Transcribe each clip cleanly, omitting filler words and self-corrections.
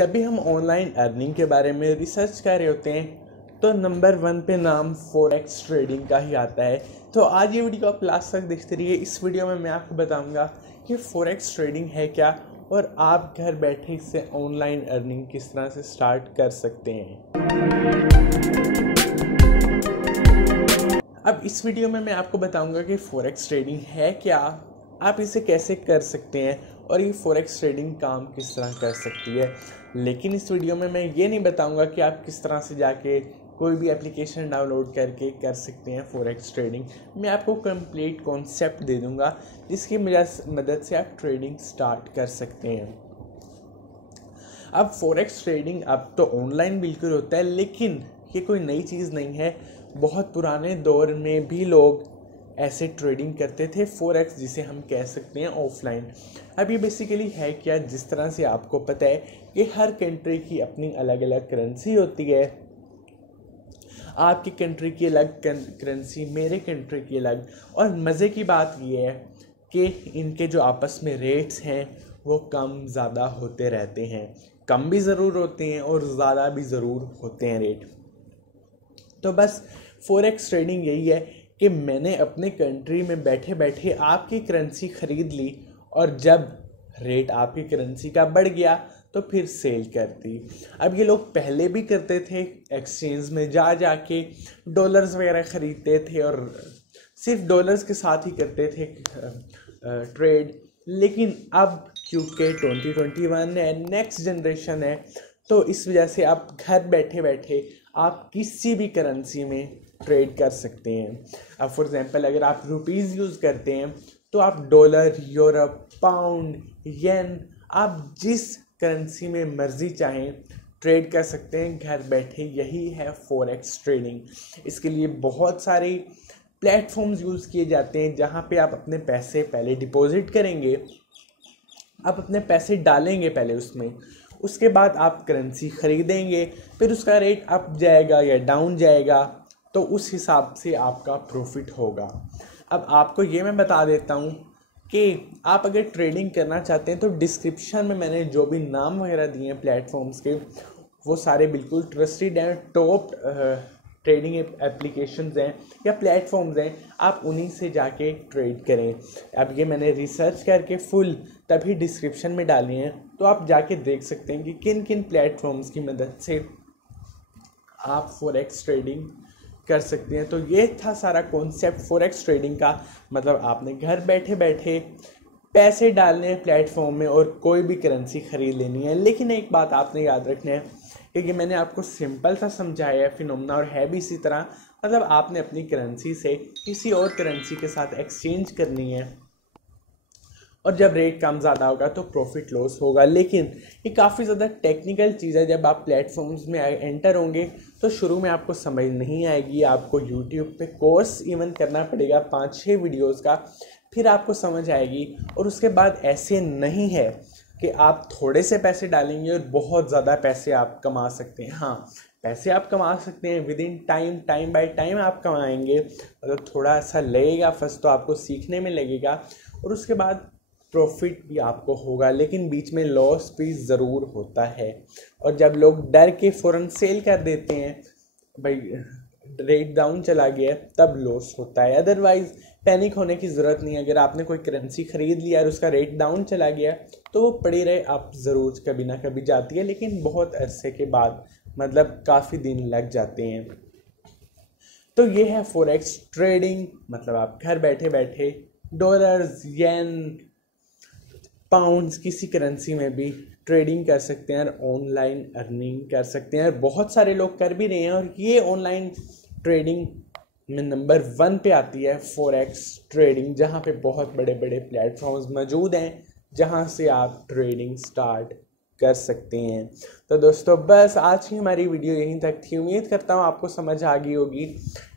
जब भी हम ऑनलाइन अर्निंग के बारे में रिसर्च कर रहे होते हैं तो नंबर 1 पे नाम फॉरेक्स ट्रेडिंग का ही आता है। तो आज ये वीडियो आप लास्ट तक देखते रहिए। इस वीडियो में मैं आपको बताऊंगा कि फॉरेक्स ट्रेडिंग है क्या और आप घर बैठे इससे ऑनलाइन अर्निंग किस तरह से स्टार्ट कर सकते हैं। अब इस वीडियो में मैं आपको बताऊंगा कि फॉरेक्स ट्रेडिंग है क्या, आप इसे कैसे कर सकते हैं और ये फॉरेक्स ट्रेडिंग काम किस तरह कर सकती है। लेकिन इस वीडियो में मैं ये नहीं बताऊंगा कि आप किस तरह से जाके कोई भी एप्लीकेशन डाउनलोड करके कर सकते हैं फॉरेक्स ट्रेडिंग। मैं आपको कंप्लीट कॉन्सेप्ट दे दूंगा जिसकी मदद से आप ट्रेडिंग स्टार्ट कर सकते हैं। अब फॉरेक्स ट्रेडिंग अब तो ऑनलाइन बिल्कुल होता है, लेकिन ये कोई नई चीज़ नहीं है। बहुत पुराने दौर में भी लोग ऐसे ट्रेडिंग करते थे फॉरेक्स, जिसे हम कह सकते हैं ऑफलाइन। अब ये बेसिकली है क्या, जिस तरह से आपको पता है कि हर कंट्री की अपनी अलग अलग करेंसी होती है। आपकी कंट्री की अलग करेंसी, मेरे कंट्री की अलग। और मज़े की बात ये है कि इनके जो आपस में रेट्स हैं वो कम ज़्यादा होते रहते हैं। कम भी ज़रूर होते हैं और ज़्यादा भी ज़रूर होते हैं रेट। तो बस फॉरेक्स ट्रेडिंग यही है कि मैंने अपने कंट्री में बैठे बैठे आपकी करेंसी ख़रीद ली और जब रेट आपकी करेंसी का बढ़ गया तो फिर सेल कर दी। अब ये लोग पहले भी करते थे, एक्सचेंज में जा के डॉलर्स वगैरह ख़रीदते थे और सिर्फ डॉलर्स के साथ ही करते थे ट्रेड। लेकिन अब क्योंकि 2021 है, नेक्स्ट जनरेशन है, तो इस वजह से आप घर बैठे बैठे आप किसी भी करेंसी में ट्रेड कर सकते हैं। अब फॉर एग्जांपल अगर आप रुपीज़ यूज़ करते हैं तो आप डॉलर, यूरोप, पाउंड, येन, आप जिस करेंसी में मर्ज़ी चाहें ट्रेड कर सकते हैं घर बैठे। यही है फॉरेक्स ट्रेडिंग। इसके लिए बहुत सारे प्लेटफॉर्म्स यूज़ किए जाते हैं जहां पे आप अपने पैसे पहले डिपॉजिट करेंगे, आप अपने पैसे डालेंगे पहले उसमें, उसके बाद आप करेंसी ख़रीदेंगे, फिर उसका रेट अप जाएगा या डाउन जाएगा, तो उस हिसाब से आपका प्रॉफिट होगा। अब आपको ये मैं बता देता हूँ कि आप अगर ट्रेडिंग करना चाहते हैं तो डिस्क्रिप्शन में मैंने जो भी नाम वगैरह दिए हैं प्लेटफॉर्म्स के, वो सारे बिल्कुल ट्रस्टेड हैं, टॉप ट्रेडिंग एप्लीकेशंस हैं या प्लेटफॉर्म्स हैं। आप उन्हीं से जाके ट्रेड करें। अब ये मैंने रिसर्च करके फुल तभी डिस्क्रिप्शन में डाली हैं, तो आप जाके देख सकते हैं कि किन किन प्लेटफॉर्म्स की मदद से आप फॉरेक्स ट्रेडिंग कर सकते हैं। तो ये था सारा कॉन्सेप्ट फॉरेक्स ट्रेडिंग का। मतलब आपने घर बैठे बैठे पैसे डालने हैं प्लेटफॉर्म में और कोई भी करेंसी ख़रीद लेनी है। लेकिन एक बात आपने याद रखना है, क्योंकि मैंने आपको सिंपल सा समझाया है फिनोमेना, और है भी इसी तरह। मतलब आपने अपनी करेंसी से किसी और करेंसी के साथ एक्सचेंज करनी है और जब रेट कम ज़्यादा होगा तो प्रॉफिट लॉस होगा। लेकिन ये काफ़ी ज़्यादा टेक्निकल चीज़ है। जब आप प्लेटफॉर्म्स में एंटर होंगे तो शुरू में आपको समझ नहीं आएगी। आपको यूट्यूब पे कोर्स इवन करना पड़ेगा 5-6 वीडियोस का, फिर आपको समझ आएगी। और उसके बाद ऐसे नहीं है कि आप थोड़े से पैसे डालेंगे और बहुत ज़्यादा पैसे आप कमा सकते हैं। हाँ, पैसे आप कमा सकते हैं with in time by time आप कमाएंगे। मतलब थोड़ा सा लगेगा, फर्स्ट तो आपको सीखने में लगेगा और उसके बाद प्रॉफिट भी आपको होगा, लेकिन बीच में लॉस भी ज़रूर होता है। और जब लोग डर के फ़ौरन सेल कर देते हैं, भाई रेट डाउन चला गया, तब लॉस होता है। अदरवाइज़ पैनिक होने की ज़रूरत नहीं है। अगर आपने कोई करेंसी ख़रीद लिया और उसका रेट डाउन चला गया तो वो पड़ी रहे, आप ज़रूर कभी ना कभी जाती है, लेकिन बहुत अरसे के बाद, मतलब काफ़ी दिन लग जाते हैं। तो ये है फॉरेक्स ट्रेडिंग। मतलब आप घर बैठे बैठे डॉलर्स, येन, पाउंड्स, किसी करेंसी में भी ट्रेडिंग कर सकते हैं और ऑनलाइन अर्निंग कर सकते हैं। बहुत सारे लोग कर भी रहे हैं और ये ऑनलाइन ट्रेडिंग में नंबर 1 पे आती है फॉरेक्स ट्रेडिंग, जहाँ पे बहुत बड़े बड़े प्लेटफॉर्म्स मौजूद हैं जहाँ से आप ट्रेडिंग स्टार्ट कर सकते हैं। तो दोस्तों बस आज की हमारी वीडियो यहीं तक थी। उम्मीद करता हूँ आपको समझ आ गई होगी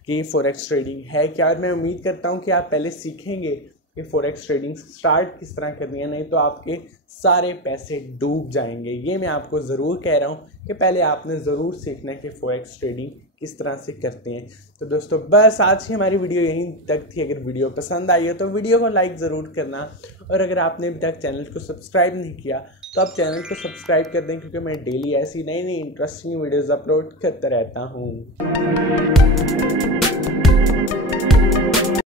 कि फॉरेक्स ट्रेडिंग है क्या, और मैं उम्मीद करता हूँ कि आप पहले सीखेंगे कि फॉरेक्स ट्रेडिंग स्टार्ट किस तरह करनी है, नहीं तो आपके सारे पैसे डूब जाएंगे। ये मैं आपको ज़रूर कह रहा हूँ कि पहले आपने ज़रूर सीखना है कि फॉरेक्स ट्रेडिंग किस तरह से करते हैं। तो दोस्तों बस आज की हमारी वीडियो यहीं तक थी। अगर वीडियो पसंद आई हो तो वीडियो को लाइक ज़रूर करना, और अगर आपने अभी तक चैनल को सब्सक्राइब नहीं किया तो आप चैनल को सब्सक्राइब कर दें, क्योंकि मैं डेली ऐसी नई नई इंटरेस्टिंग वीडियोज़ अपलोड करता रहता हूँ।